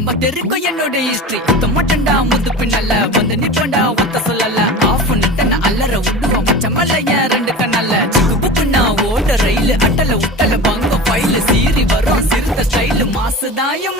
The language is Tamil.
பக்கம் தெரிக்கும் என்னோட ஹிஸ்டரி மட்டண்டா முந்து பின்னல்ல வந்து நிப்பண்டா ஒத்த சொல்லல ஆஃப் நிட்டன அல்லற விடுவோம் மச்சமல்லைய ரெண்டு கண்ணல்ல சிக்கு புக்குன்னா ஓட்ட ரயில் அட்டல உட்டல பங்க பைல சீறி வரும் சிறுத்த ஸ்டைல் மாசுதாயம்